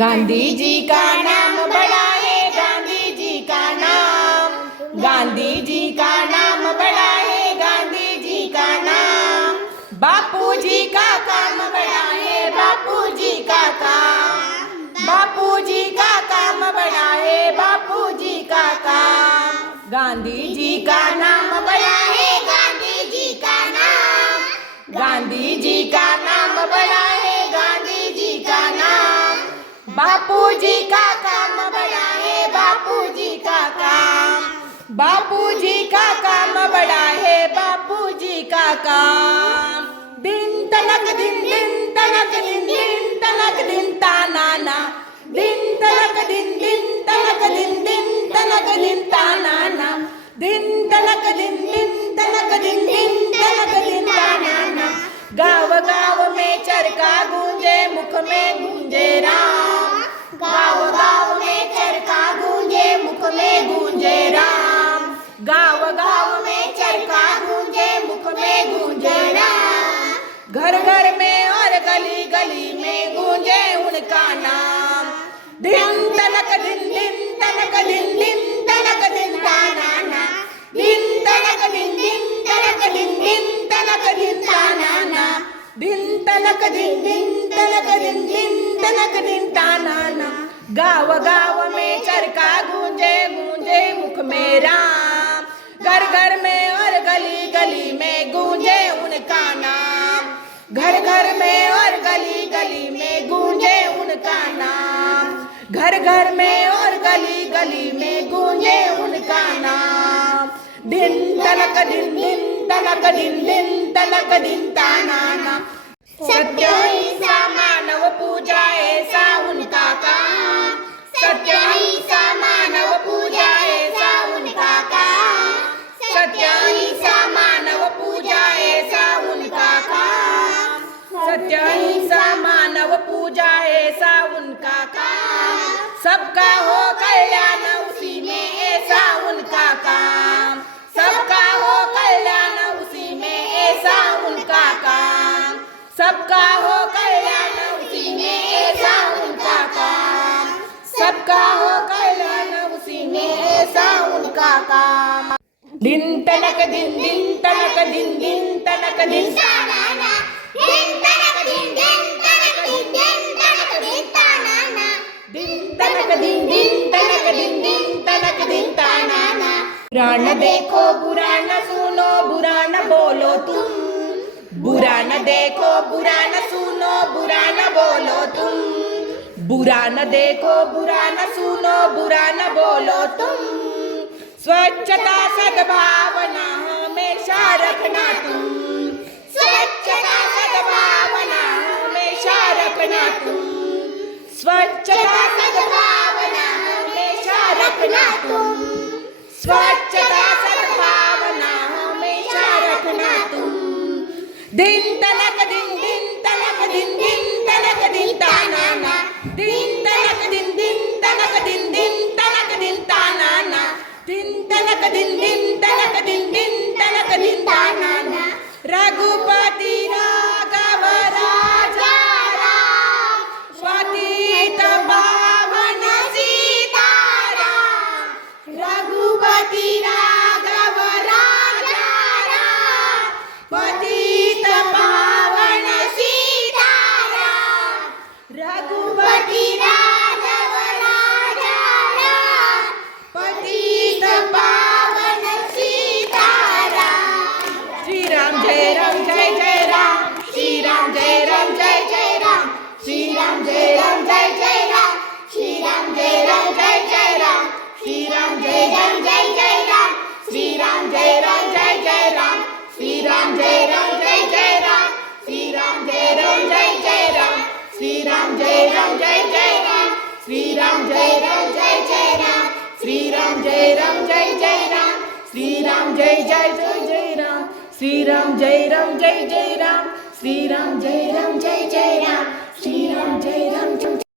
गांधी जी का नाम बड़ा है, गांधी जी का नाम, गांधी जी का नाम बड़ा है, गांधी जी का नाम। बापू जी का काम बड़ा है, बापू जी का काम, बापू जी का काम बड़ा है, बापू जी का काम। गांधी जी का नाम बड़ा है, गांधी जी का नाम, गांधी जी का नाम बड़ा है, गांधी जी का नाम। बापू जी का काम बड़ा है, बापू जी का काम, बापू जी का काम बड़ा है, बापू जी का काम। दिन तनक दिन, दिन तनक दिन, दिन तनक दिन ताना ना, दिन तनक दिन, दिन तनक दिन, दिन तनक दिन ताना ना, दिन तनक दिन, दिन तनक दिन, दिन तनक दिन ताना ना। गाँव गाँव में चरखा गूंजे, मुख में गूंजे राम, गाँव गाँव में चरखा गूंजे, मुख में गूंजे राम। गाँव गाँव में चरखा गूंजे, मुख में गूंजे राम। घर घर में और गली गली में गूंजे उनका नाम। दिन तनक दिन, दिन तनक दिन, दिन तनक दिन ताना ना, दिन तनक दिन, दिन तनक दिन, दिन तनक दिन ताना ना, दिन तनक दिन, दिन तनक दिन, दिन तनक दिन ताना ना। गाँव गाँव में चरखा गूंजे, गूंजे मुख में राम। घर घर में और गली गली में गूंजे उनका नाम। घर घर में और गली गली में गूंजे उनका नाम। घर घर में और गली गली में गूंजे उनका नाम। दिन तनक दिन, दिन तनक दिन, दिन तनक दिन ताना ना। सत्य अहिंसा मानव पूजा ऐसा उनका काम। सत्य अहिंसा मानव पूजा ऐसा उनका काम। सत्य अहिंसा मानव पूजा ऐसा उनका काम। सत्य अहिंसा मानव पूजा ऐसा उनका काम। सबका हो कल्याण उसी में ऐसा उनका काम। सबका हो कल्याण उसी में ऐसा उनका काम। सबका हो कल्याण उसी में ऐसा उनका काम। सबका हो कल्याण उसी में ऐसा उनका काम। दिन तनक दिन, दिन तनक दिन, दिन तनक दिन ताना ना, दिन तनक दिन, दिन तनक दिन, दिन तनक दिन ताना ना, दिन तनक दिन, दिन तनक दिन, दिन तनक दिन ताना ना। बुरा न देखो, बुरा न सुनो, बुरा न बोलो तुम। बुरा न देखो, बुरा न सुनो, बुरा न बोलो तुम। बुरा न देखो, बुरा न सुनो, बुरा न बोलो तुम। स्वच्छता सद्भावना हमेशा रखना तुम। स्वच्छता सद्भावना हमेशा रखना तुम। स्वच्छता सद्भावना हमेशा रखना तुम। स्वच्छता सद्भावना हमेशा रखना तुम। दिन तनक दिन, दिन तनक दिन, दिन तनक दिन ताना ना, दिन तनक दिन, दिन तनक दिन, दिन तनक दिन ताना ना, दिन तनक दिन, दिन तनक दिन, दिन तनक दिन ताना ना। रघुपति राघव राजा राम, पतित पावन सीताराम। रघुपति राघव राजा राम, पतित पावन सीताराम। रघुपति राघव राजा राम, पतित पावन सीताराम। श्री राम जय राम जय जय राम, श्री राम जय राम जय जय राम, श्री राम जय राम जय जय राम, श्री राम जय राम जय जय राम, श्री राम जय राम जय जय राम, श्री राम जय राम जय जय राम, श्री राम जय राम जय जय राम, श्री राम जय राम जय जय राम, श्री राम जय राम जय जय राम, श्री राम जय राम जय जय राम, श्री राम जय राम जय जय राम, श्री राम जय जय जय जय राम, श्री राम जय राम जय जय राम, श्री राम जय राम जय जय राम, श्री राम जय राम।